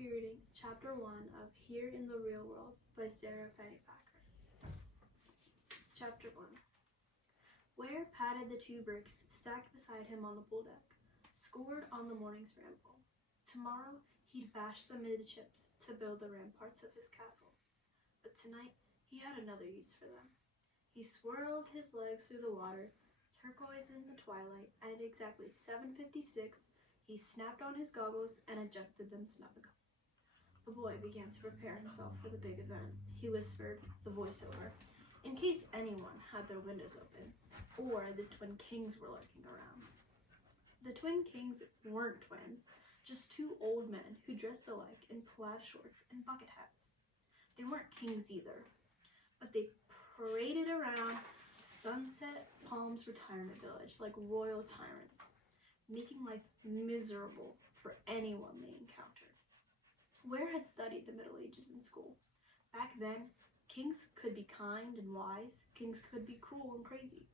be reading Chapter 1 of Here in the Real World by Sarah Pennypacker. Chapter 1. Ware patted the 2 bricks stacked beside him on the pool deck, scored on the morning's ramble. Tomorrow he'd bash them into chips to build the ramparts of his castle. But tonight he had another use for them. He swirled his legs through the water, turquoise in the twilight, and at exactly 7:56 he snapped on his goggles and adjusted them snug. The boy began to prepare himself for the big event. He whispered, the voiceover, in case anyone had their windows open, or the twin kings were lurking around. The twin kings weren't twins, just 2 old men who dressed alike in plaid shorts and bucket hats. They weren't kings either, but they paraded around Sunset Palms Retirement Village like royal tyrants, making life miserable for anyone they encountered. Ware had studied the Middle Ages in school. Back then, kings could be kind and wise, kings could be cruel and crazy.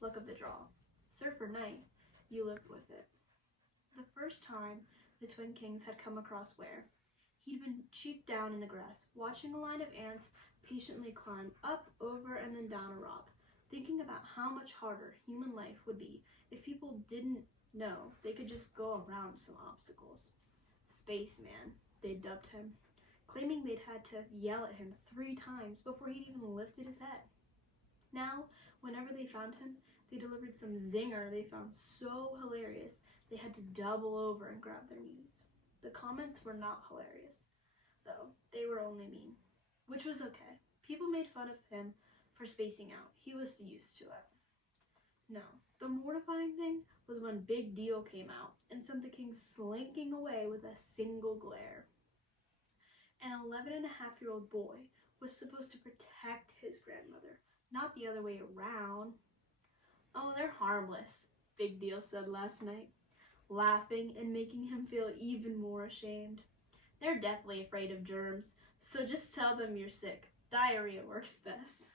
Luck of the draw. Surf or night, you lived with it. The first time the twin kings had come across Ware, he'd been cheek down in the grass, watching a line of ants patiently climb up, over, and then down a rock, thinking about how much harder human life would be if people didn't know they could just go around some obstacles. Spaceman, they dubbed him, claiming they'd had to yell at him 3 times before he'd even lifted his head. Now, whenever they found him, they delivered some zinger they found so hilarious they had to double over and grab their knees. The comments were not hilarious, though. They were only mean, which was okay. People made fun of him for spacing out. He was used to it. No, the mortifying thing was when Big Deal came out and sent the king slinking away with a single glare. An 11-and-a-half-year-old boy was supposed to protect his grandmother, not the other way around. Oh, they're harmless, Big Deal said last night, laughing and making him feel even more ashamed. They're deathly afraid of germs, so just tell them you're sick. Diarrhea works best.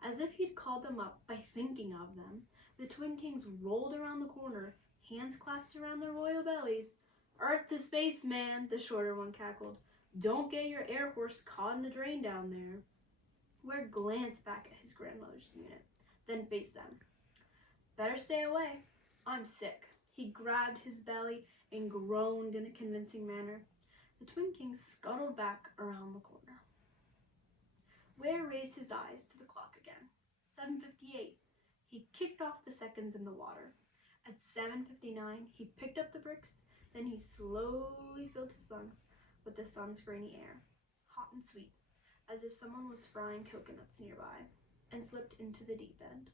As if he'd called them up by thinking of them, the twin kings rolled around the corner, hands clasped around their royal bellies. Earth to space, man, the shorter one cackled. Don't get your air horse caught in the drain down there. Ware glanced back at his grandmother's unit, then faced them. Better stay away. I'm sick. He grabbed his belly and groaned in a convincing manner. The twin kings scuttled back around the corner. Ware raised his eyes to the clock again. 7:58. He kicked off the seconds in the water. At 7:59, he picked up the bricks, then he slowly filled his lungs with the sun's grainy air, hot and sweet, as if someone was frying coconuts nearby, and slipped into the deep end.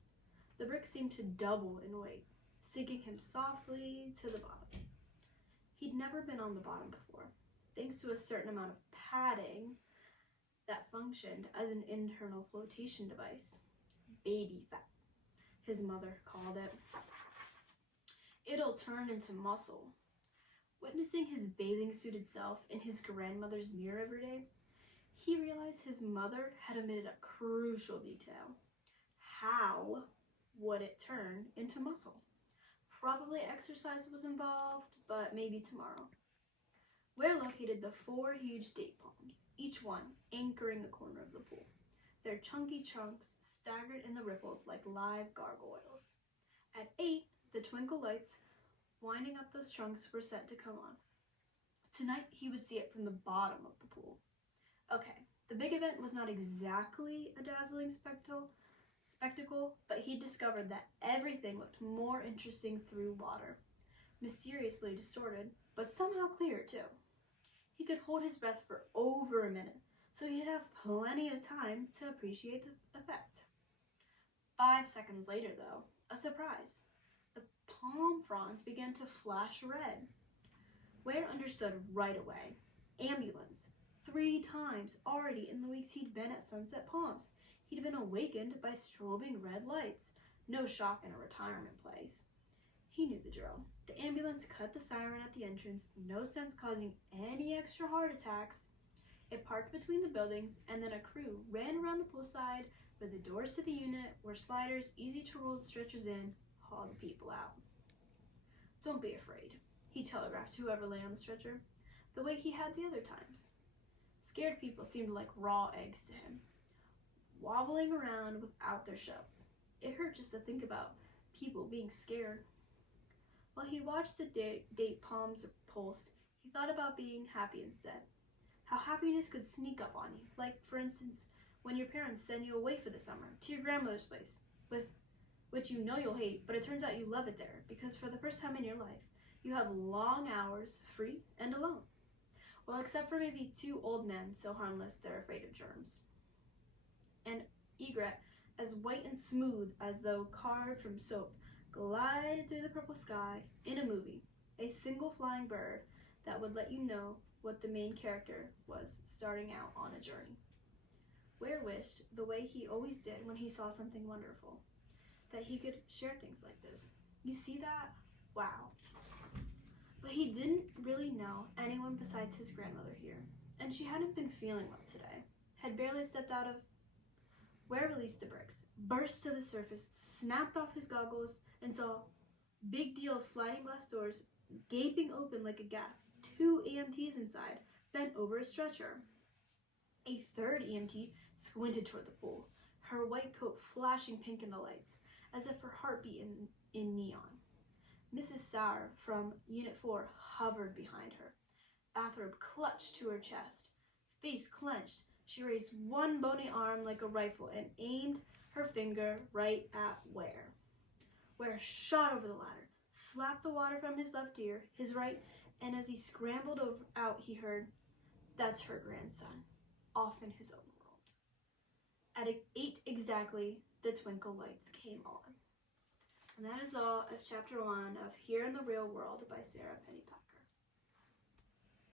The bricks seemed to double in weight, sinking him softly to the bottom. He'd never been on the bottom before, thanks to a certain amount of padding that functioned as an internal flotation device. Baby fat, his mother called it. It'll turn into muscle. Witnessing his bathing-suited self in his grandmother's mirror every day, he realized his mother had omitted a crucial detail. How would it turn into muscle? Probably exercise was involved, but maybe tomorrow. Ware located the 4 huge date palms, each one anchoring the corner of the pool. Their chunky trunks staggered in the ripples like live gargoyles. At 8, the twinkle lights winding up those trunks were set to come on. Tonight, he would see it from the bottom of the pool. Okay, the big event was not exactly a dazzling spectacle, but he discovered that everything looked more interesting through water. Mysteriously distorted, but somehow clear too. He could hold his breath for over a minute, so he'd have plenty of time to appreciate the effect. 5 seconds later, though, a surprise. The palm fronds began to flash red. Ware understood right away. Ambulance. 3 times already in the weeks he'd been at Sunset Palms. He'd been awakened by strobing red lights. No shock in a retirement place. He knew the drill. The ambulance cut the siren at the entrance, no sense causing any extra heart attacks. It parked between the buildings, and then a crew ran around the poolside where the doors to the unit were sliders, easy to roll the stretchers in, haul the people out. Don't be afraid, he telegraphed to whoever lay on the stretcher. the way he had the other times. Scared people seemed like raw eggs to him, wobbling around without their shells. It hurt just to think about people being scared. While he watched the date palms pulse, he thought about being happy instead. How happiness could sneak up on you, like, for instance, when your parents send you away for the summer to your grandmother's place, with which you know you'll hate, but it turns out you love it there because for the first time in your life, you have long hours free and alone. Well, except for maybe two old men so harmless they're afraid of germs. And egret, as white and smooth as though carved from soap, glided through the purple sky in a movie, a single flying bird that would let you know what the main character was starting out on a journey. Ware wished, the way he always did when he saw something wonderful, that he could share things like this. You see that? Wow. But he didn't really know anyone besides his grandmother here, and she hadn't been feeling well today, had barely stepped out of. Ware released the bricks, burst to the surface, snapped off his goggles, and saw Big Deal's sliding glass doors gaping open like a gasp, 2 EMTs inside, bent over a stretcher. A third EMT squinted toward the pool, her white coat flashing pink in the lights, as if her heart beat in neon. Mrs. Sauer from Unit 4 hovered behind her, bathrobe clutched to her chest. Face clenched, she raised one bony arm like a rifle and aimed her finger right at Ware. Ware shot over the ladder, slapped the water from his left ear, his right, and as he scrambled out, he heard, "That's her grandson," off in his own world. At 8 exactly, the twinkle lights came on. And that is all of Chapter 1 of Here in the Real World by Sarah Penny Packer.